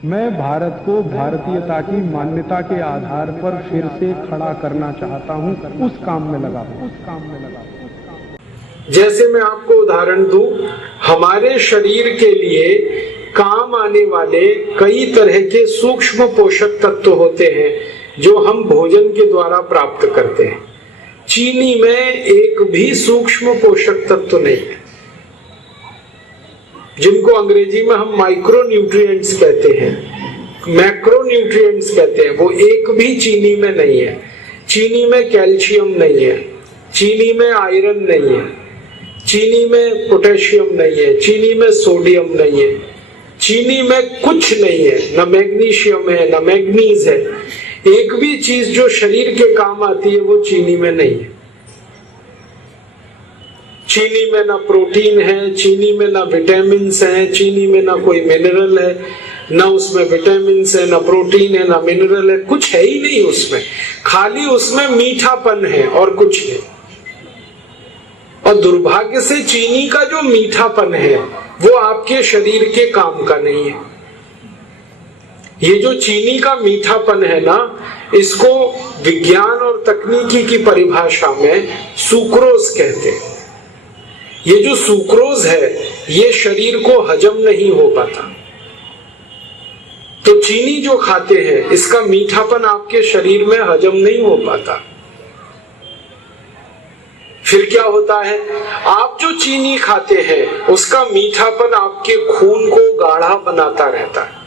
मैं भारत को भारतीयता की मान्यता के आधार पर फिर से खड़ा करना चाहता हूं, उस काम में लगा हूं। जैसे मैं आपको उदाहरण दूं, हमारे शरीर के लिए काम आने वाले कई तरह के सूक्ष्म पोषक तत्व होते हैं जो हम भोजन के द्वारा प्राप्त करते हैं। चीनी में एक भी सूक्ष्म पोषक तत्व नहीं है, जिनको अंग्रेजी में हम माइक्रो न्यूट्रिएंट्स कहते हैं, मैक्रो न्यूट्रिएंट्स कहते हैं, वो एक भी चीनी में नहीं है। चीनी में कैल्शियम नहीं है, चीनी में आयरन नहीं है, चीनी में पोटेशियम नहीं है, चीनी में सोडियम नहीं है, चीनी में कुछ नहीं है, न मैग्नीशियम है न मैग्नीज है। एक भी चीज जो शरीर के काम आती है वो चीनी में नहीं है। चीनी में ना प्रोटीन है, चीनी में ना विटामिन है, चीनी में ना कोई मिनरल है, ना उसमें विटामिन है, ना प्रोटीन है, ना मिनरल है, कुछ है ही नहीं उसमें। खाली उसमें मीठापन है और कुछ नहीं। और दुर्भाग्य से चीनी का जो मीठापन है वो आपके शरीर के काम का नहीं है। ये जो चीनी का मीठापन है ना, इसको विज्ञान और तकनीकी की परिभाषा में सुक्रोज कहते हैं। ये जो सुक्रोज है ये शरीर को हजम नहीं हो पाता। तो चीनी जो खाते हैं इसका मीठापन आपके शरीर में हजम नहीं हो पाता। फिर क्या होता है, आप जो चीनी खाते हैं उसका मीठापन आपके खून को गाढ़ा बनाता रहता है,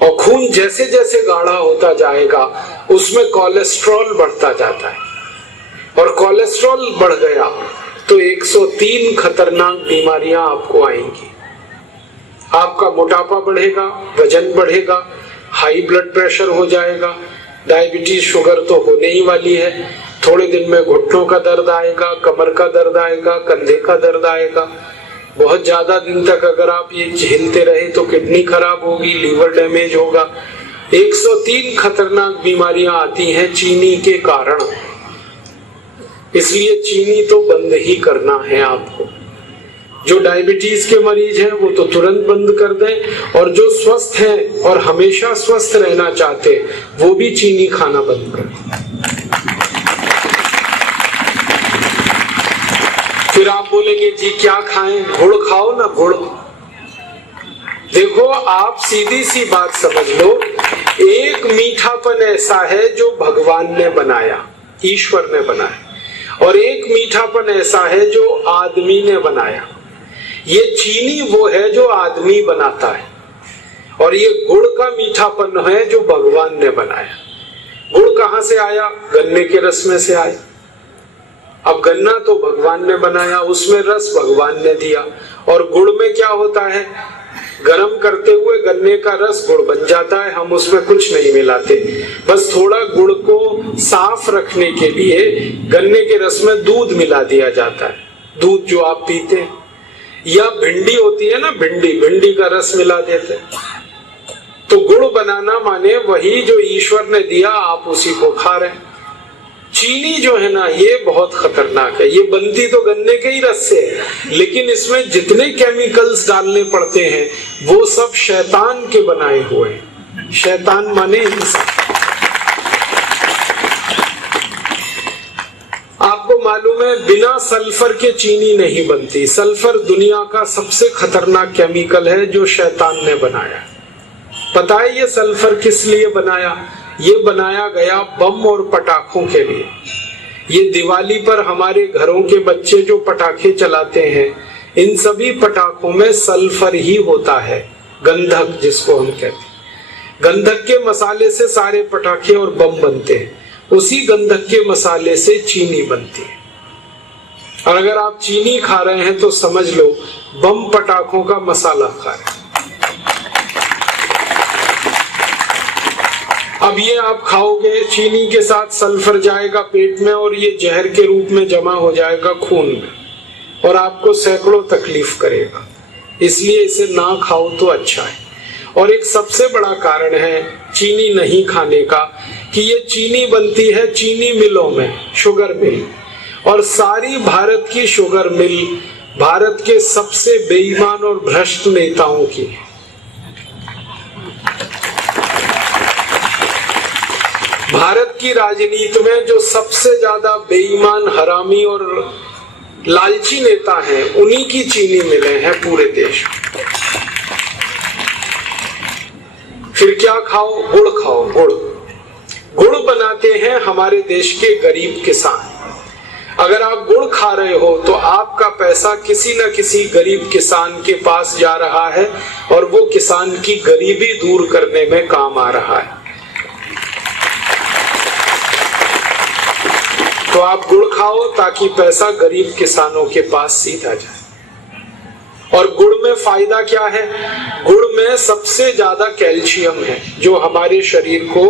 और खून जैसे जैसे गाढ़ा होता जाएगा उसमें कोलेस्ट्रॉल बढ़ता जाता है, और कोलेस्ट्रॉल बढ़ गया तो 103 खतरनाक बीमारियां आपको आएंगी। आपका मोटापा बढ़ेगा, वजन बढ़ेगा, हाई ब्लड प्रेशर हो जाएगा, डायबिटीज शुगर तो होने ही वाली है। थोड़े दिन में घुटनों का दर्द आएगा, कमर का दर्द आएगा, कंधे का दर्द आएगा। बहुत ज्यादा दिन तक अगर आप ये झेलते रहे तो किडनी खराब होगी, लीवर डैमेज होगा। 103 खतरनाक बीमारियां आती हैं चीनी के कारण। इसलिए चीनी तो बंद ही करना है आपको। जो डायबिटीज के मरीज हैं वो तो तुरंत बंद कर दें, और जो स्वस्थ हैं और हमेशा स्वस्थ रहना चाहते वो भी चीनी खाना बंद करें। फिर आप बोलेंगे जी क्या खाएं, गुड़ खाओ ना, गुड़। देखो आप सीधी सी बात समझ लो, एक मीठापन ऐसा है जो भगवान ने बनाया, ईश्वर ने बनाया, और एक मीठापन ऐसा है जो आदमी ने बनाया। ये चीनी वो है जो आदमी बनाता है, और ये गुड़ का मीठापन है जो भगवान ने बनाया। गुड़ कहां से आया? गन्ने के रस में से आया। अब गन्ना तो भगवान ने बनाया, उसमें रस भगवान ने दिया, और गुड़ में क्या होता है, गरम करते हुए गन्ने का रस गुड़ बन जाता है। हम उसमें कुछ नहीं मिलाते, बस थोड़ा गुड़ को साफ रखने के लिए गन्ने के रस में दूध मिला दिया जाता है, दूध जो आप पीते हैं। या भिंडी होती है ना, भिंडी का रस मिला देते हैं। तो गुड़ बनाना माने वही जो ईश्वर ने दिया, आप उसी को खा रहे हैं। चीनी जो है ना ये बहुत खतरनाक है। ये बनती तो गन्ने के ही रस से है, लेकिन इसमें जितने केमिकल्स डालने पड़ते हैं वो सब शैतान के बनाए हुए हैं। शैतान माने इंसान। आपको मालूम है बिना सल्फर के चीनी नहीं बनती। सल्फर दुनिया का सबसे खतरनाक केमिकल है जो शैतान ने बनाया। पता है ये सल्फर किस लिए बनाया? ये बनाया गया बम और पटाखों के लिए। ये दिवाली पर हमारे घरों के बच्चे जो पटाखे चलाते हैं, इन सभी पटाखों में सल्फर ही होता है, गंधक जिसको हम कहते हैं। गंधक के मसाले से सारे पटाखे और बम बनते हैं, उसी गंधक के मसाले से चीनी बनती है। और अगर आप चीनी खा रहे हैं तो समझ लो बम पटाखों का मसाला खा रहे हैं। अब ये आप खाओगे, चीनी के साथ सल्फर जाएगा पेट में और ये जहर के रूप में जमा हो जाएगा खून में, और आपको सैकड़ों तकलीफ करेगा। इसलिए इसे ना खाओ तो अच्छा है। और एक सबसे बड़ा कारण है चीनी नहीं खाने का कि ये चीनी बनती है चीनी मिलों में, शुगर मिल, और सारी भारत की शुगर मिल भारत के सबसे बेईमान और भ्रष्ट नेताओं की है। भारत की राजनीति में जो सबसे ज्यादा बेईमान, हरामी और लालची नेता हैं, उन्हीं की चीनी मिलें हैं पूरे देश में। फिर क्या खाओ? गुड़ खाओ। गुड़ बनाते हैं हमारे देश के गरीब किसान। अगर आप गुड़ खा रहे हो तो आपका पैसा किसी न किसी गरीब किसान के पास जा रहा है और वो किसान की गरीबी दूर करने में काम आ रहा है। तो आप गुड़ खाओ ताकि पैसा गरीब किसानों के पास सीधा जाए। और गुड़ में फायदा क्या है? गुड़ में सबसे ज्यादा कैल्शियम है जो हमारे शरीर को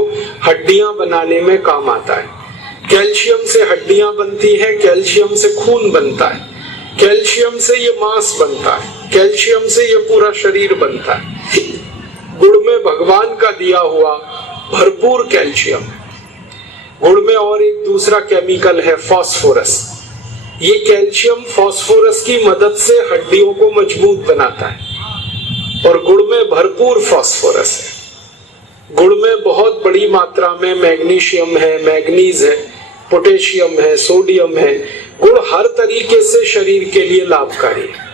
हड्डियां बनाने में काम आता है। कैल्शियम से हड्डियां बनती है, कैल्शियम से खून बनता है, कैल्शियम से ये मांस बनता है, कैल्शियम से ये पूरा शरीर बनता है। गुड़ में भगवान का दिया हुआ भरपूर कैल्शियम है। गुड़ में और एक दूसरा केमिकल है फास्फोरस। ये कैल्शियम फास्फोरस की मदद से हड्डियों को मजबूत बनाता है और गुड़ में भरपूर फास्फोरस है। गुड़ में बहुत बड़ी मात्रा में मैग्नीशियम है, मैग्नीज है, पोटेशियम है, सोडियम है। गुड़ हर तरीके से शरीर के लिए लाभकारी है।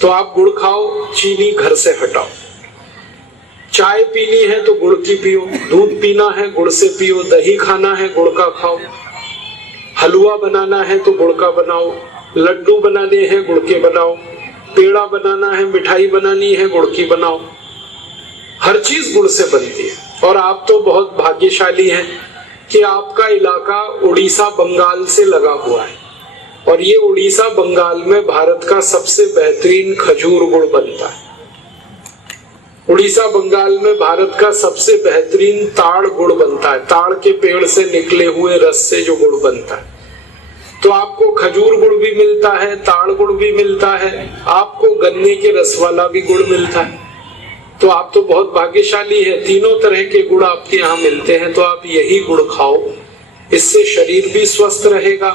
तो आप गुड़ खाओ, चीनी घर से हटाओ। चाय पीनी है तो गुड़ की पियो, दूध पीना है गुड़ से पियो, दही खाना है गुड़ का खाओ, हलवा बनाना है तो गुड़ का बनाओ, लड्डू बनाने हैं गुड़ के बनाओ, पेड़ा बनाना है, मिठाई बनानी है गुड़ की बनाओ। हर चीज गुड़ से बनती है। और आप तो बहुत भाग्यशाली हैं कि आपका इलाका उड़ीसा बंगाल से लगा हुआ है और ये उड़ीसा बंगाल में भारत का सबसे बेहतरीन खजूर गुड़ बनता है। उड़ीसा बंगाल में भारत का सबसे बेहतरीन ताड़ गुड़ बनता है। ताड़ के पेड़ से निकले हुए रस से जो गुड़ बनता है। तो आपको खजूर गुड़ भी मिलता है, ताड़ गुड़ भी मिलता है, आपको गन्ने के रस वाला भी गुड़ मिलता है। तो आप तो बहुत भाग्यशाली है, तीनों तरह के गुड़ आपके यहाँ मिलते हैं। तो आप यही गुड़ खाओ, इससे शरीर भी स्वस्थ रहेगा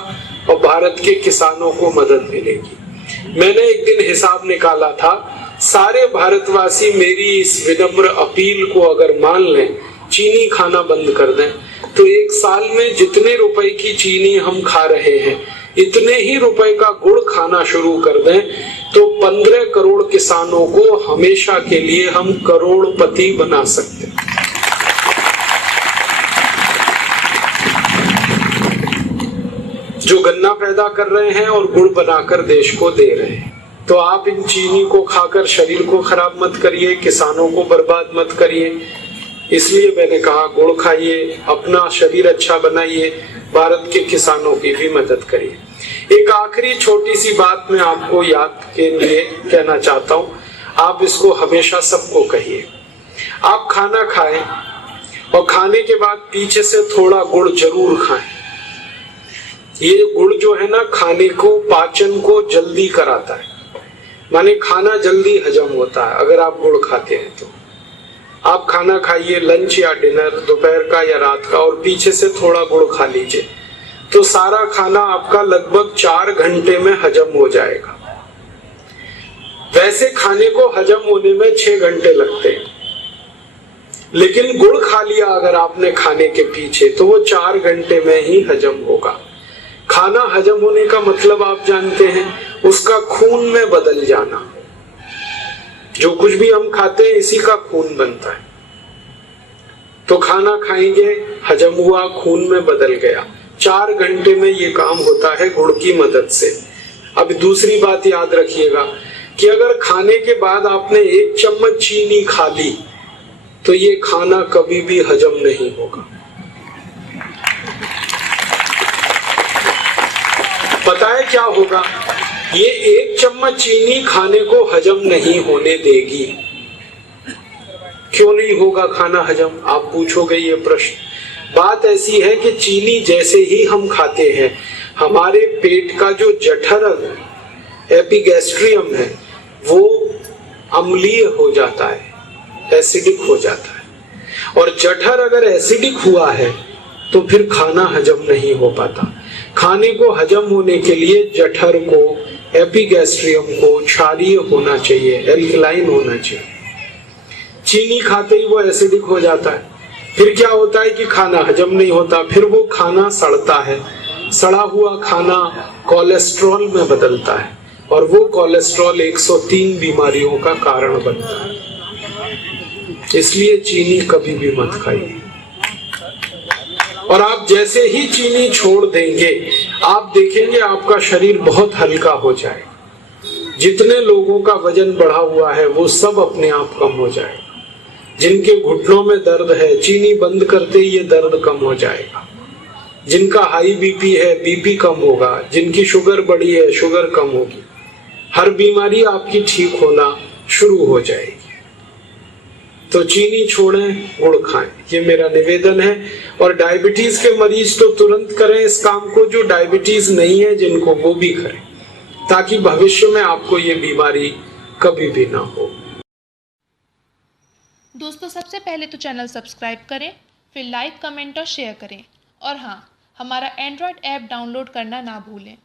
और भारत के किसानों को मदद मिलेगी। मैंने एक दिन हिसाब निकाला था, सारे भारतवासी मेरी इस विनम्र अपील को अगर मान लें, चीनी खाना बंद कर दें, तो एक साल में जितने रुपए की चीनी हम खा रहे हैं, इतने ही रुपए का गुड़ खाना शुरू कर दें, तो 15 करोड़ किसानों को हमेशा के लिए हम करोड़पति बना सकते हैं। जो गन्ना पैदा कर रहे हैं और गुड़ बनाकर देश को दे रहे हैं। तो आप इन चीनी को खाकर शरीर को खराब मत करिए, किसानों को बर्बाद मत करिए। इसलिए मैंने कहा गुड़ खाइए, अपना शरीर अच्छा बनाइए, भारत के किसानों की भी मदद करिए। एक आखिरी छोटी सी बात मैं आपको याद के लिए कहना चाहता हूँ, आप इसको हमेशा सबको कहिए। आप खाना खाएं और खाने के बाद पीछे से थोड़ा गुड़ जरूर खाएं। ये गुड़ जो है ना, खाने को, पाचन को जल्दी कराता है, माने खाना जल्दी हजम होता है अगर आप गुड़ खाते हैं। तो आप खाना खाइए, लंच या डिनर, दोपहर का या रात का, और पीछे से थोड़ा गुड़ खा लीजिए, तो सारा खाना आपका लगभग 4 घंटे में हजम हो जाएगा। वैसे खाने को हजम होने में 6 घंटे लगते हैं, लेकिन गुड़ खा लिया अगर आपने खाने के पीछे, तो वो 4 घंटे में ही हजम होगा। खाना हजम होने का मतलब आप जानते हैं, उसका खून में बदल जाना। जो कुछ भी हम खाते हैं इसी का खून बनता है। तो खाना खाएंगे, हजम हुआ, खून में बदल गया, 4 घंटे में ये काम होता है गुड़ की मदद से। अब दूसरी बात याद रखिएगा कि अगर खाने के बाद आपने 1 चम्मच चीनी खा ली, तो ये खाना कभी भी हजम नहीं होगा। पता है क्या होगा? ये 1 चम्मच चीनी खाने को हजम नहीं होने देगी। क्यों नहीं होगा खाना हजम, आप पूछोगे ये प्रश्न। बात ऐसी है कि चीनी जैसे ही हम खाते हैं, हमारे पेट का जो जठर एपिगैस्ट्रियम है वो अम्लीय हो जाता है, एसिडिक हो जाता है। और जठर अगर एसिडिक हुआ है तो फिर खाना हजम नहीं हो पाता। खाने को हजम होने के लिए जठर को, एपिगैस्ट्रियम को क्षारीय होना चाहिए, एल्कलाइन होना चाहिए। चीनी खाते ही वो एसिडिक हो जाता है। फिर क्या होता है कि खाना हजम नहीं होता, फिर वो खाना सड़ता है, सड़ा हुआ खाना कोलेस्ट्रॉल में बदलता है और वो कोलेस्ट्रॉल 103 बीमारियों का कारण बनता है। इसलिए चीनी कभी भी मत खाइए। और आप जैसे ही चीनी छोड़ देंगे, आप देखेंगे आपका शरीर बहुत हल्का हो जाए। जितने लोगों का वजन बढ़ा हुआ है वो सब अपने आप कम हो जाएगा। जिनके घुटनों में दर्द है, चीनी बंद करते ही ये दर्द कम हो जाएगा। जिनका हाई बीपी है, बीपी कम होगा। जिनकी शुगर बढ़ी है, शुगर कम होगी। हर बीमारी आपकी ठीक होना शुरू हो जाएगी। तो चीनी छोड़ें, गुड़ खाएं, ये मेरा निवेदन है। और डायबिटीज के मरीज तो तुरंत करें इस काम को, जो डायबिटीज नहीं है जिनको, वो भी करें, ताकि भविष्य में आपको ये बीमारी कभी भी ना हो। दोस्तों, सबसे पहले तो चैनल सब्सक्राइब करें, फिर लाइक, कमेंट और शेयर करें। और हाँ, हमारा एंड्रॉयड ऐप डाउनलोड करना ना भूलें।